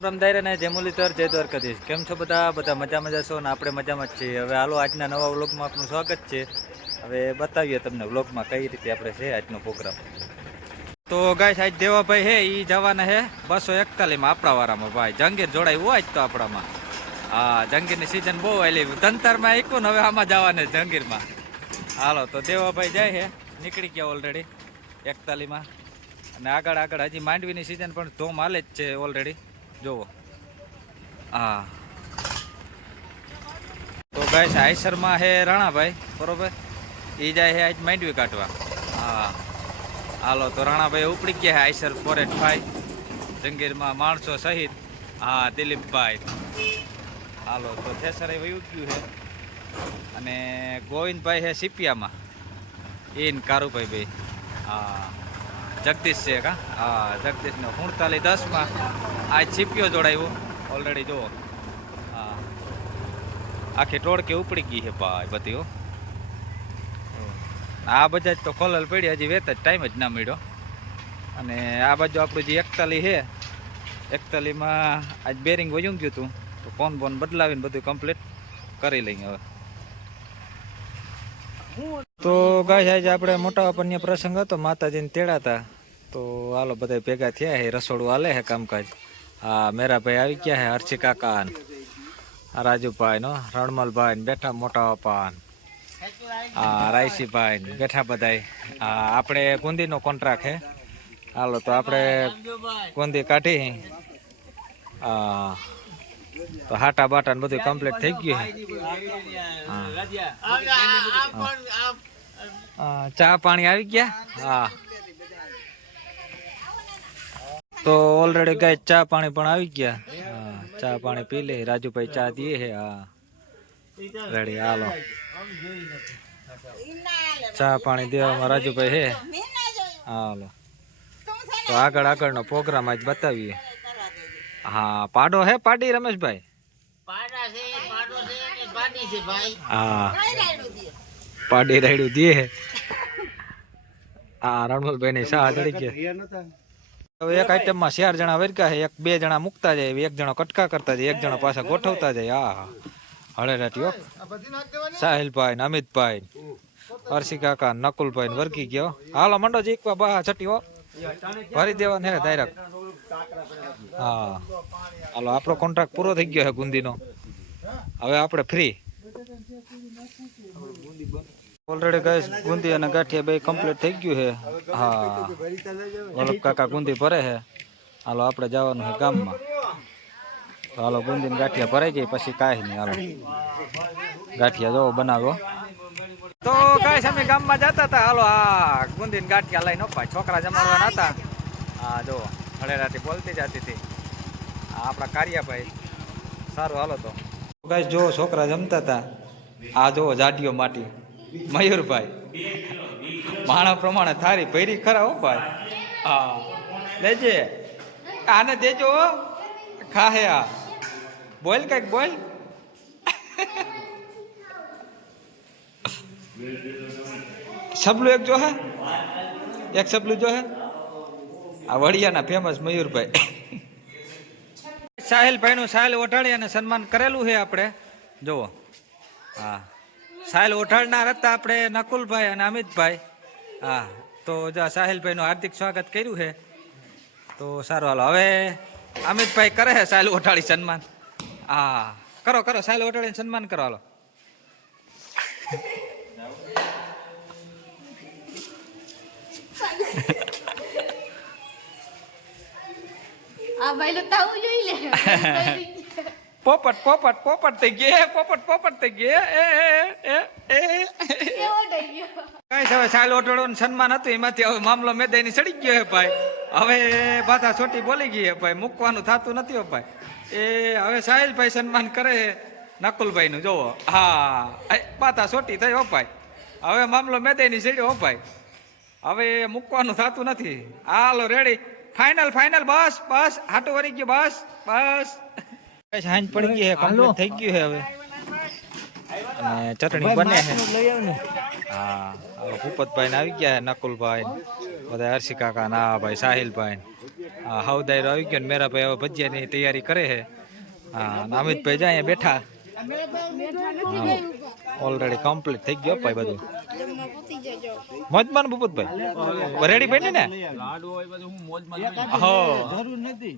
રમદાયરા ને જેમુલીતર જય દ્વારકાધીશ. કેમ છો બધા મજા છો ને? આપણે મજામાં જ છીએ. હવે હાલો આજના નવા વ્લોગમાં આપનું સ્વાગત છે. હવે બતાવીએ તમને વ્લોગમાં કઈ રીતે આપણે છે આજનો પ્રોગ્રામ. તો ગાઈસ આજ દેવાભાઈ હે એ જવાના હે 241માં આપણા વાળામાં. ભાઈ જંગીર જોડાયું હોય જ તો આપણામાં. હા, જંગીરની સિઝન બહુ આવેલી. તંતરમાં આવીશું ને હવે આમાં જવાને જંગીરમાં. હાલો તો દેવાભાઈ જાય છે, નીકળી ગયા ઓલરેડી 41માં. અને આગળ હજી માંડવીની સિઝન પણ ધોમ હાલે જ છે ઓલરેડી. જોવો હા. તો ગાઈસ આઈસરમાં હે રાણાભાઈ, બરોબર, એ જાય છે આજ માંડવી કાઢવા. હા હાલો તો રાણાભાઈ ઉપડી ગયા છે આઈસર 485 જંગીરમાં માણસો સહિત. હા દિલીપભાઈ. હાલો તો થેસર એ વયું ગયું છે. અને ગોવિંદભાઈ છે સીપિયામાં, એને કારુભાઈ ભાઈ. હા જગદીશ છે કા? હા જગદીશનો 47-10માં આજ સીપીઓ જોડાયો ઓલરેડી. જુઓ હા, આખી ટોળકી ઉપડી ગઈ છે ભાઈ બધી. હો આ બજાજ તો ખોલલ પડી, હજી વેત જ ટાઈમ જ ના મળ્યો. અને આ બાજુ આપણું જે 41 છે, 41માં આજ બેરિંગ વયું ગયું હતું, તો ફોન બદલાવીને બધું કમ્પ્લીટ કરી લઈએ હવે. તો ગાય આજે આપણે મોટા બાપાનો પ્રસંગ હતો, માતાજીને તેડાતા. તો હાલો બધા ભેગા થયા છે, રસોડું હાલે છે કામકાજ. હા મેરાભાઈ આવી ગયા છે, હર્ષી કાકા, રાજુભાઈ નો, રણમલભાઈ બેઠા, મોટા બાપા, હા રાયસીભાઈ બેઠા બધા. આપણે ગુંદીનો કોન્ટ્રાક્ટ છે. હાલો તો આપણે ગુંદી કાઢી. હા તો હાટા બાટા ને બધું કમ્પ્લીટ થઈ ગયું છે. ચા પાણી આવી ગયા. હા તો ઓલરેડી ગાય ચા પાણી પણ આવી ગયા. હા ચા પાણી પી લે. રાજુભાઈ ચા દે છે. હા રેડી. હાલો ચા પાણી દેવામાં રાજુભાઈ છે. હાલો તો આગળનો પ્રોગ્રામ આજ બતાવીએ. હા પાડો હે પાડી રમેશભાઈ. હા પાડી રાયડું દે. હા રણમલભાઈ ની શાહ ચડી ગયા. હવે એક આઈટમમાં 4 જણા વર્ગા છે, 1-2 જણા મૂકતા જાય, 1 જણો કટકા કરતા જાય, 1 જણો પાછા ગોઠવતા જાય. હા હળેરાટીઓ સાહિલભાઈ ને અમિતભાઈ, હર્ષી કાકા, નકુલભાઈ વર્ગી ગયો. હાલો મંડો જીકવા બહા છટીઓ ભરી દેવાનો હે ડાયરેક્ટ. હા હાલો આપણો કોન્ટ્રાક્ટ પૂરો થઈ ગયો છે ગુંદીનો. હવે આપણે ફ્રી. ઓલરેડી ગાઈસ ગુંદી અને ગાંઠિયા બે કમ્પ્લીટ થઈ ગયું છે. હા વલ્લભ કાકા ગુંદી ભરે છે. હાલો આપણે જવાનું છે ગામમાં. તો હાલો ગુંદી ને ગાંઠિયા ભરાઈ જાય પછી કાંઈ નહીં. હાલો ગાંઠિયા જોવો બનાવો. તો ગાઈસ અમે ગામમાં જતા હતા. હાલો હા ગુંદી ને ગાંઠિયા લઈને ભાઈ છોકરા જમાડવાના હતા. હા જો હળેરાટી બોલતી જતી હતી. આપણા કાર્યભાઈ સારું. હાલો તો ગાઈસ જો છોકરા જમતા હતા. આ જો જાડીઓ માટી મયુરભાઈ માણા પ્રમાણે થારી ભૈરી ખરા. હો ભાઈ હા લેજે આને દેજો. ખાહે આ બોલ કઈક બોલ. સબલું એક જો હે, એક સબલું જો હે. આ વડિયાના ફેમસ મયુરભાઈ. સાહિલભાઈ નું સાહિલ ઓઢાડી અને સન્માન કરેલું છે આપણે. જુઓ હા સાહિલ ઓઢાડનાર હતા આપણે નકુલભાઈ અને અમિતભાઈ. હા તો સાહિલભાઈ નું હાર્દિક સ્વાગત કર્યું છે. તો સારું હાલો હવે અમિતભાઈ કરે છે સાહિલ ઓઢાડી સન્માન. હા કરો કરો સાહિલ ઓઢાડીને સન્માન કરો. હાલો પોપટ પોપટ પોપટ થઈ ગયે. પોપટ થઈ ગયે. હવે સાલ ઓઢાડવાનું સન્માન હતું, એમાંથી હવે મામલો મેદાની ચડી ગયો હે ભાઈ. હવે પાછા છોટી બોલી ગઈ હે ભાઈ, મૂકવાનું થતું નથી. હો ભાઈ એ હવે સાહિલભાઈ સન્માન કરે છે નકુલભાઈ નું. જોવો હા પાછા છોટી થઈ. હો ભાઈ હવે મામલો મેદાની ચડ્યો. હો ભાઈ હવે મૂકવાનું થતું નથી. હાલો રેડી ફાઇનલ ફાઇનલ. બસ બસ હાટું વરી ગયું. બસ બસ હાંજ પડી ગઈ છે, કમ્પ્લીટ થઈ ગયું છે હવે. અને ચટણી બને છે. હા ભૂપતભાઈ ને આવી ગયા છે, નકુલભાઈ બધા, હર્ષી કાકા ના ભાઈ, સાહિલભાઈ. હા હવદાયરો આવી ગયો ને મેરાભાઈ હવે ભજીયાની તૈયારી કરે છે. હા અને અમિતભાઈ જાય અહીંયા બેઠા. ઓલરેડી કમ્પ્લીટ થઈ ગયો ભાઈ બધું. મોજમાં ને ભૂપતભાઈ રેડી ભાઈ ને. હા જરૂર નથી.